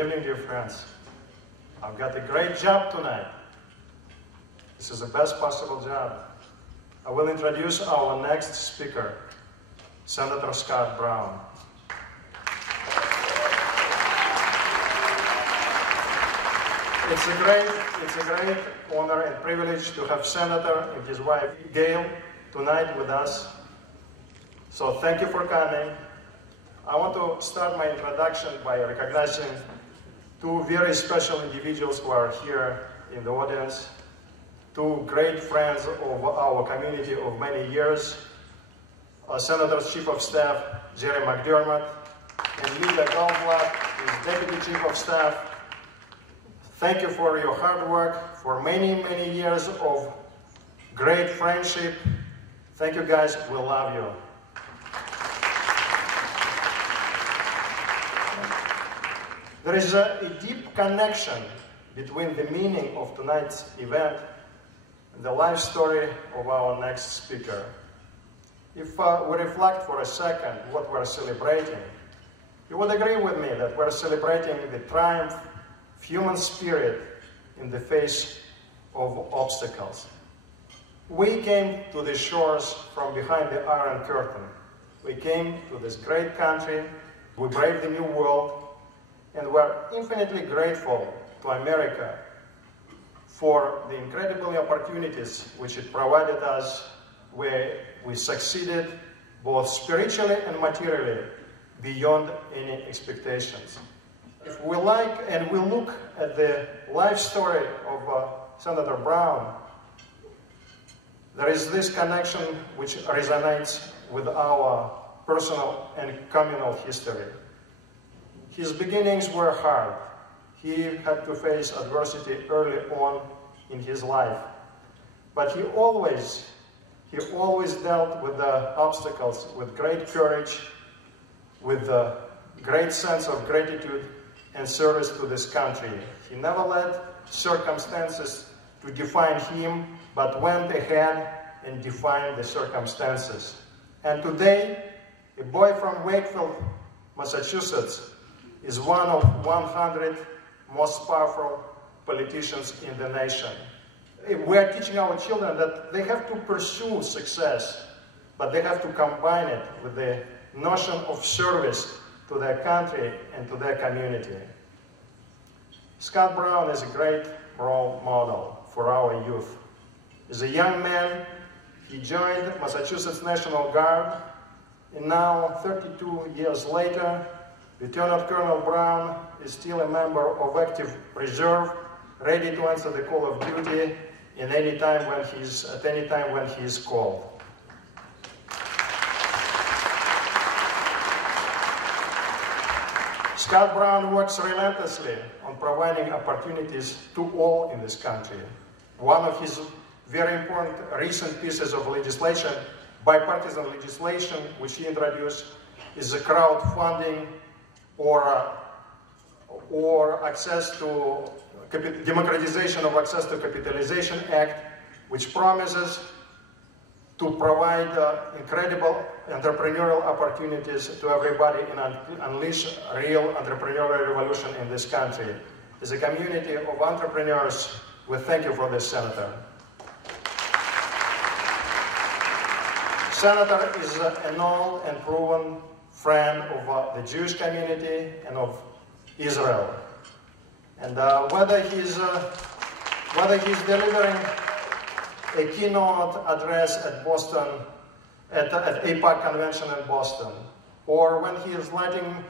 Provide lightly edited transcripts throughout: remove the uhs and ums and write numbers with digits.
Good evening, dear friends. I've got a great job tonight. This is the best possible job. I will introduce our next speaker, Senator Scott Brown. It's a great honor and privilege to have Senator and his wife, Gail, tonight with us. So thank you for coming. I want to start my introduction by recognizing two very special individuals who are here in the audience, two great friends of our community of many years, Senator's Chief of Staff, Jerry McDermott, and Yulia Goldblatt, his Deputy Chief of Staff. Thank you for your hard work, for many, many years of great friendship. Thank you guys, we love you. There is a deep connection between the meaning of tonight's event and the life story of our next speaker. If we reflect for a second what we're celebrating, you would agree with me that we're celebrating the triumph of human spirit in the face of obstacles. We came to the shores from behind the Iron Curtain. We came to this great country, we braved the new world, and we're infinitely grateful to America for the incredible opportunities which it provided us, where we succeeded both spiritually and materially beyond any expectations. If we like and we look at the life story of Senator Brown, there is this connection which resonates with our personal and communal history. His beginnings were hard. He had to face adversity early on in his life. But he always dealt with the obstacles with great courage, with a great sense of gratitude and service to this country. He never let circumstances to define him, but went ahead and defined the circumstances. And today, a boy from Wakefield, Massachusetts, is one of 100 most powerful politicians in the nation. We are teaching our children that they have to pursue success, but they have to combine it with the notion of service to their country and to their community. Scott Brown is a great role model for our youth. As a young man, he joined Massachusetts National Guard, and now, 32 years later, Lieutenant Colonel Brown is still a member of active reserve, ready to answer the call of duty at any time when he is called. Scott Brown works relentlessly on providing opportunities to all in this country. One of his very important recent pieces of legislation, bipartisan legislation, which he introduced, is the crowdfunding or access to democratization of access to capitalization act, which promises to provide incredible entrepreneurial opportunities to everybody and unleash a real entrepreneurial revolution in this country. As a community of entrepreneurs, we thank you for this, Senator. Senator is an old and proven friend of the Jewish community and of Israel. And whether he's delivering a keynote address at Boston, at AIPAC convention in Boston, or when he is lighting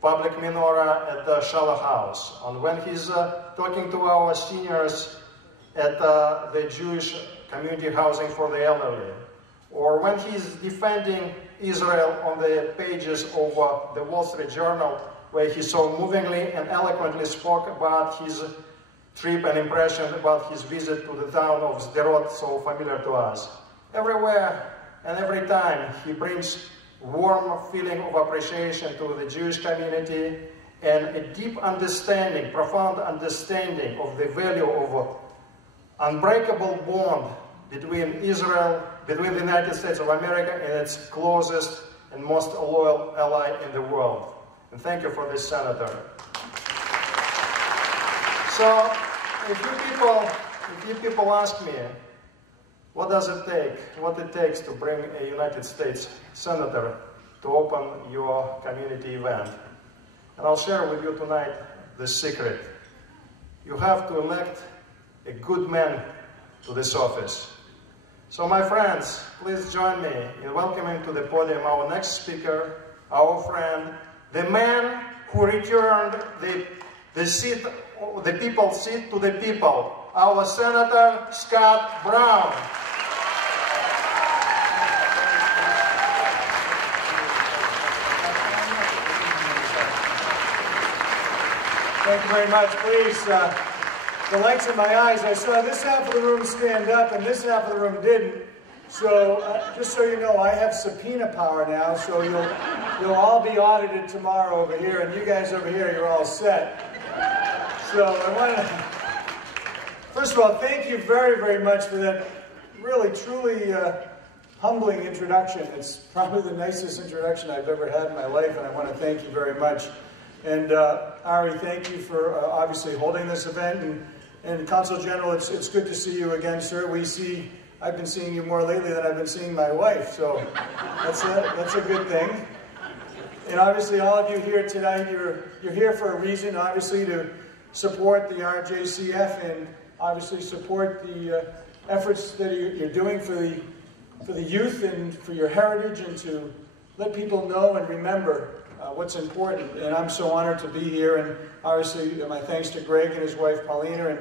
public menorah at the Shala House, and when he's talking to our seniors at the Jewish community housing for the elderly, or when he's defending Israel on the pages of the Wall Street Journal, where he so movingly and eloquently spoke about his trip and impression about his visit to the town of Sderot, so familiar to us. Everywhere and every time he brings warm feeling of appreciation to the Jewish community and a deep understanding, profound understanding of the value of unbreakable bond between Israel, between the United States of America and its closest and most loyal ally in the world. And thank you for this, Senator. So, if you people ask me, what does it take, what it takes to bring a United States Senator to open your community event, and I'll share with you tonight the secret. You have to elect a good man to this office. So my friends, please join me in welcoming to the podium our next speaker, our friend, the man who returned the people's seat to the people, our Senator Scott Brown. Thank you very much. Please, the lights in my eyes, I saw this half of the room stand up and this half of the room didn't. So, just so you know, I have subpoena power now, so you'll all be audited tomorrow over here, and you guys over here, you're all set. So, I want to, first of all, thank you very, very much for that really, truly humbling introduction. It's probably the nicest introduction I've ever had in my life, and I want to thank you very much. And Ari, thank you for obviously holding this event. And Consul General, it's good to see you again, sir. I've been seeing you more lately than I've been seeing my wife, so that's a good thing. And obviously, all of you here tonight, you're here for a reason, obviously, to support the RJCF and obviously support the efforts that you're doing for the youth and for your heritage, and to let people know and remember what's important. And I'm so honored to be here, and obviously my thanks to Greg and his wife Paulina,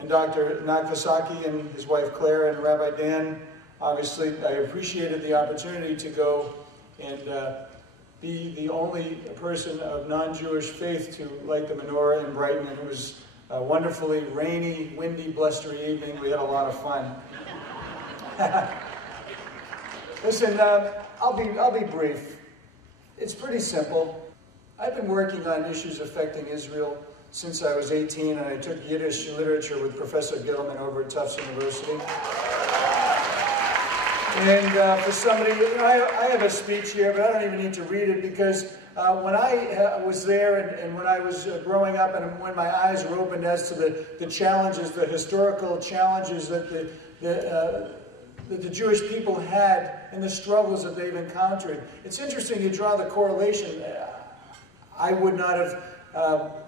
and Dr. Nagvasaki and his wife Claire, and Rabbi Dan. Obviously I appreciated the opportunity to go and be the only person of non-Jewish faith to light the menorah in Brighton. And it was a wonderfully rainy, windy, blustery evening. We had a lot of fun. Listen, I'll be brief. It's pretty simple. I've been working on issues affecting Israel since I was 18, and I took Yiddish literature with Professor Gittleman over at Tufts University. And for somebody, I have a speech here, but I don't even need to read it, because when I was there and when I was growing up, and when my eyes were opened as to the challenges, the historical challenges that the Jewish people had and the struggles that they've encountered. It's interesting you draw the correlation. I would not have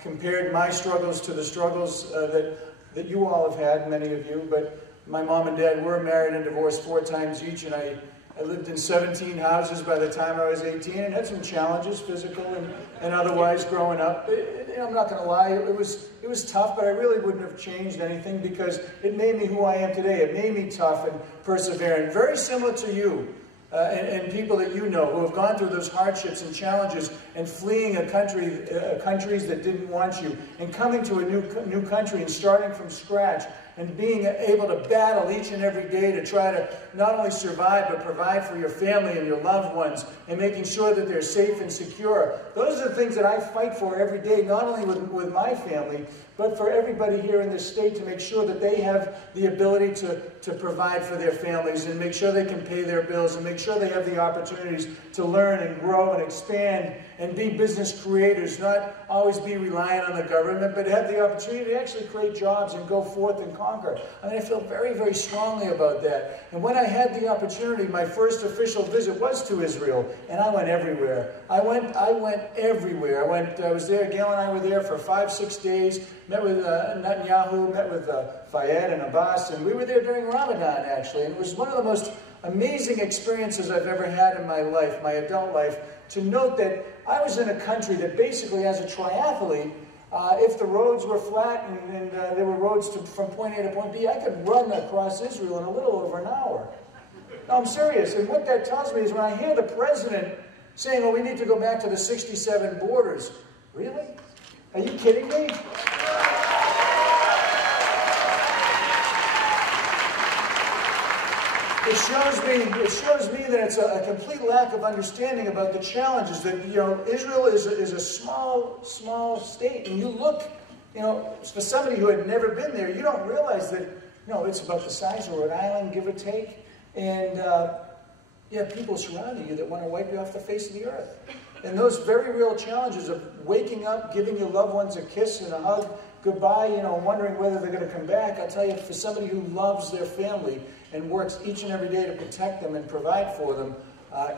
compared my struggles to the struggles that you all have had, many of you, but my mom and dad were married and divorced 4 times each, and I lived in 17 houses by the time I was 18, and had some challenges, physical and otherwise, growing up. I'm not going to lie, it was tough, but I really wouldn't have changed anything, because it made me who I am today. It made me tough and persevering, very similar to you and people that you know who have gone through those hardships and challenges, and fleeing countries that didn't want you, and coming to a new country and starting from scratch, and being able to battle each and every day to try to not only survive, but provide for your family and your loved ones, and making sure that they're safe and secure. Those are the things that I fight for every day, not only with my family, but for everybody here in this state, to make sure that they have the ability to provide for their families, and make sure they can pay their bills, and make sure they have the opportunities to learn and grow and expand and be business creators, not always be reliant on the government, but have the opportunity to actually create jobs and go forth and conquer. I mean, I feel very, very strongly about that. And when I had the opportunity, my first official visit was to Israel, and I went everywhere. I went everywhere. I was there, Gala and I were there for 5-6 days, met with Netanyahu, met with Fayed and Abbas, and we were there during Ramadan, actually. And it was one of the most amazing experiences I've ever had in my life, my adult life, to note that I was in a country that basically, as a triathlete, if the roads were flat and there were roads from point A to point B, I could run across Israel in a little over an hour. No, I'm serious. And what that tells me is, when I hear the president saying, "Oh, we need to go back to the 67 borders," really? Are you kidding me? It shows me that it's a complete lack of understanding about the challenges. That, you know, Israel is a small state, and you look, you know, for somebody who had never been there, you don't realize that, you know, it's about the size of Rhode Island, give or take, and you have people surrounding you that want to wipe you off the face of the earth. And those very real challenges of waking up, giving your loved ones a kiss and a hug, goodbye, you know, wondering whether they're going to come back. I'll tell you, for somebody who loves their family and works each and every day to protect them and provide for them,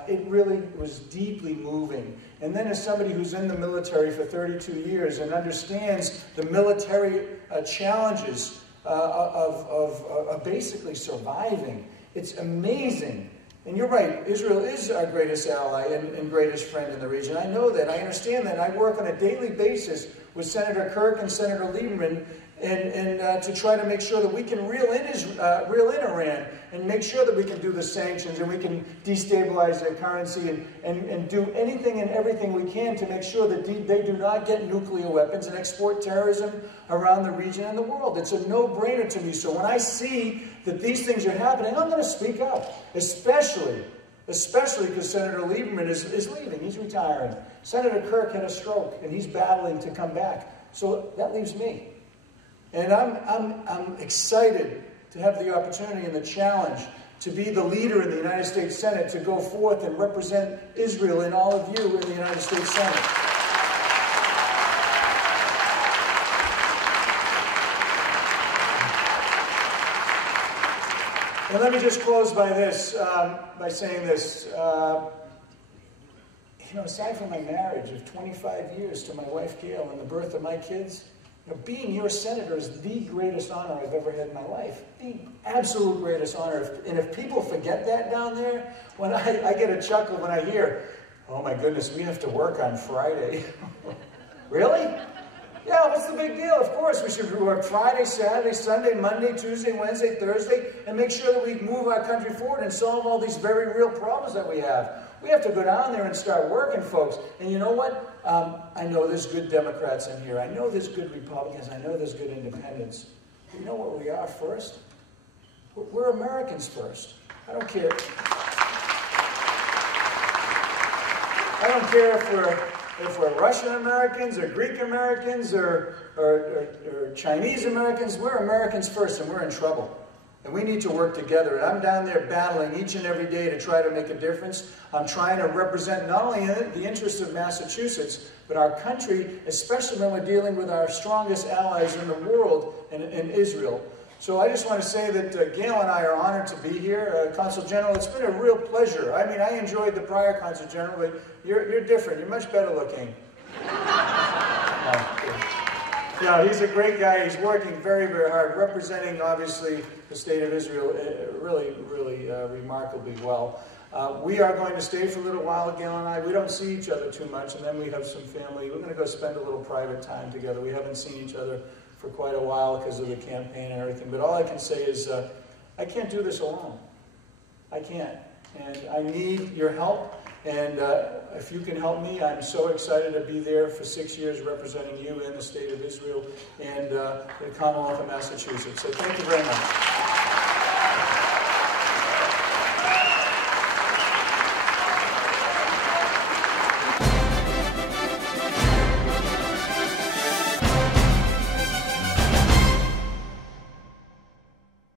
it really was deeply moving. And then as somebody who's in the military for 32 years and understands the military challenges of basically surviving, it's amazing. And you're right, Israel is our greatest ally and greatest friend in the region. I know that, I understand that. I work on a daily basis with Senator Kirk and Senator Lieberman and to try to make sure that we can reel in Iran and make sure that we can do the sanctions and we can destabilize their currency and do anything and everything we can to make sure that they do not get nuclear weapons and export terrorism around the region and the world. It's a no-brainer to me. So when I see that these things are happening, I'm going to speak up, especially because Senator Lieberman is leaving. He's retiring. Senator Kirk had a stroke, and he's battling to come back. So that leaves me. And I'm excited to have the opportunity and the challenge to be the leader in the United States Senate, to go forth and represent Israel and all of you in the United States Senate. And let me just close by this, by saying this. You know, aside from my marriage of 25 years to my wife Gala and the birth of my kids, you know, being your senator is the greatest honor I've ever had in my life. The absolute greatest honor. And if people forget that down there, when I get a chuckle when I hear, oh my goodness, we have to work on Friday. Really? Yeah, what's the big deal? Of course, we should work Friday, Saturday, Sunday, Monday, Tuesday, Wednesday, Thursday, and make sure that we move our country forward and solve all these very real problems that we have. We have to go down there and start working, folks. And you know what? I know there's good Democrats in here. I know there's good Republicans. I know there's good independents. You know what we are first? We're Americans first. I don't care. I don't care if we're Russian Americans or Greek Americans or Chinese Americans. We're Americans first, and we're in trouble. And we need to work together. And I'm down there battling each and every day to try to make a difference. I'm trying to represent not only the interests of Massachusetts, but our country, especially when we're dealing with our strongest allies in the world, in Israel. So I just want to say that Gail and I are honored to be here. Consul General, it's been a real pleasure. I mean, I enjoyed the prior Consul General, but you're different. You're much better looking. Yeah, he's a great guy. He's working very, very hard, representing, obviously, the state of Israel really, really remarkably well. We are going to stay for a little while, Gail and I. We don't see each other too much, and then we have some family. We're going to go spend a little private time together. We haven't seen each other for quite a while because of the campaign and everything. But all I can say is I can't do this alone. I can't. And I need your help. And if you can help me, I'm so excited to be there for 6 years representing you in the state of Israel and the Commonwealth of Massachusetts. So thank you very much.